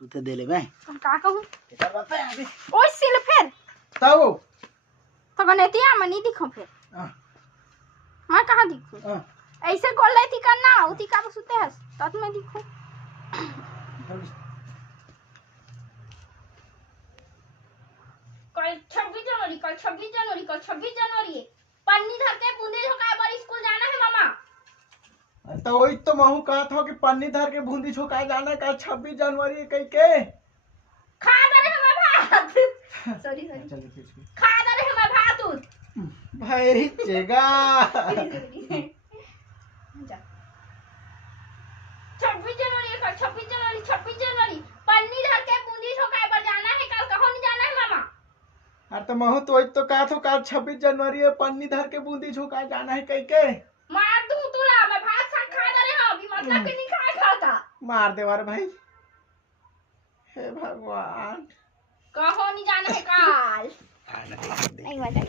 सूते दे ले मैं हम का कहूं एकर बात है अभी ओइ सिल फेर तब तो गनेतिया मनी दिखो फेर मैं कहां दिखूं ऐसे गोल लेती करना उती का सुते है तत में दिखूं कल 26 जनवरी कल 26 जनवरी कल 26 जनवरी पन्नी धर के बूंदे झोंका बार स्कूल जाना है मामा। तो वही तो महू कहा था कि पन्नी धर के बूंदी झोंका जाना कल 26 जनवरी कह के खा दे हमें भात सॉरी चल खा दे हमें भात भाई चेगा 26 जनवरी कल 26 जनवरी पन्नी धर के बूंदी झोंका बार जाना है कल कहो नहीं जाना है मामा। अरे तो महू तो वही तो कहा था कल 26 जनवरी है पन्नी धर के बूंदी झोंका जाना है कह के मार दूं तुला मैं भात साग खा दे रहा अभी मतलब कि नहीं खाए खाता मार दे वार भाई हे भगवान कहो नहीं जाना है काल नहीं बताई